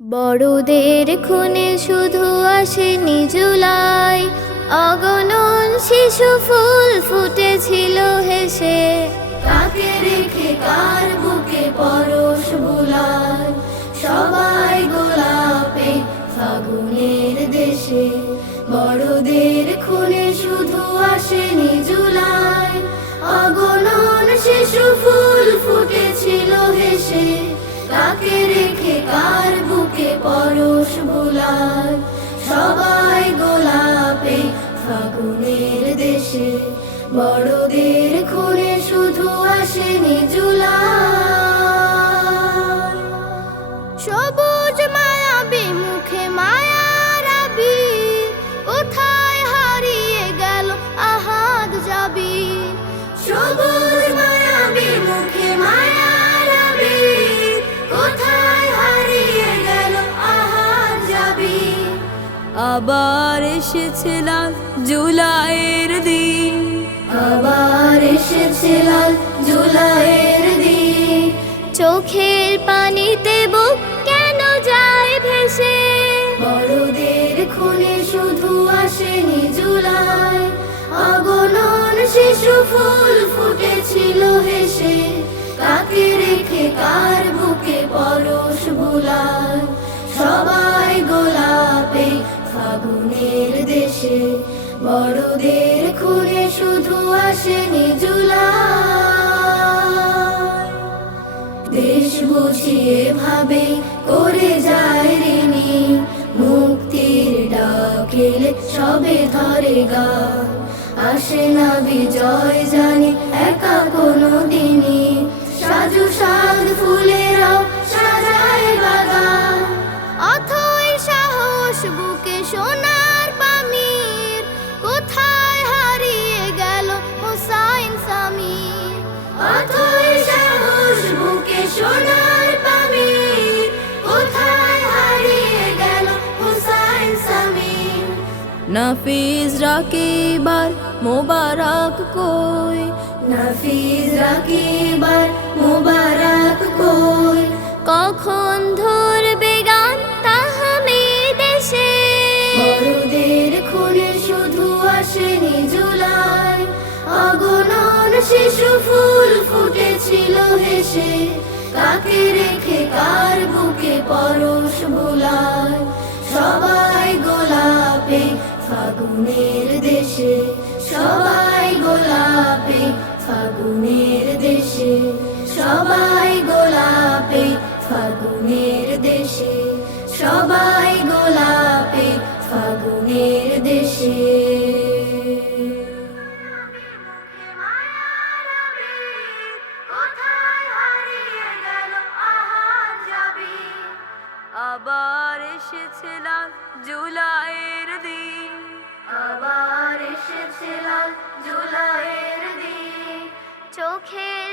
বড়দের খুনে শুধু আসেনি জুলাই, অগণন শিশু ফুল ফুটেছিল হেসে। কাকে রেখে কার বুকে পরশ বুলায়, সবাই গোলাপে ফাগুনের দেশে। বড়দের খুনে শুধু আসেনি জুলাই, অগণন শিশু ফুল ফুটেছিল হেসে। কাকে রেখে কার বুকে পরশ বুলায়, সবাই গোলাপে ফাগুনের দেশে। বড়দের খুনে শুধু আসেনি জুলাই, সবুজ মায়াবী মুখে মায়ার আবির, কোথায় হারিয়ে গেল আহাদ জাবির। সবুজ মায়াবী মুখে মায়ার আবির, কোথায় হারিয়ে গেল আহাদ জাবির। আবার এসেছিল জুলাইয়ের দিন, আবার এসেছিল জুলাইয়ের দিন। চোখের পানিতে বুক কেন যায় ভেসে। বড়দের খুনে শুধু আসেনি জুলাই, অগণন শিশু ফুল ফুটেছিল হেসে। কাকে রেখে কার বুকে পরশ বুলায়, সবাই গোলাপে ফাগুনের দেশে। বড়দের খুনে শুধু আসেনি জুলাই, দেশ বুঝিয়ে ভাবে করে যায় ঋণী। মুক্তির ডাক এলে সবে ধরে গান, আসে না বিজয় জানি একা কোনো দিনই। সাজু সাজ ফুলেরাও সাজায় বাগান, অথই সাহস বুকে সোনার পামির। কোথায় হারিয়ে গেল হোসাইন সামির। অথই সাহস বুকে সোনার পামির, কোথায় হারিয়ে গেল হোসাইন সামির। নাফিজ রাকিবার মোবারক কই, নাফিজ রাকিবার মোবারক কই। কখন ধরবে গান তাহমে দেশে। বড়দের খুনে শুধু আসেনি জুলাই, অগণন শিশু ফুল ফুটেছিল হেসে। কাকে রেখে কার বুকে পরশ বুলায়, সবাই গোলাপে ফাগুনের দেশে। সবাই গোলাপে ফাগুনের দেশে। সবাই গোলাপে ফাগুনের দেশে। সবাই গোলাপে ফাগুনের দেশে। আবার এসেছিল জুলাইয়ের দিন, আবার এসেছিল জুলাইয়ের দিন। চোখের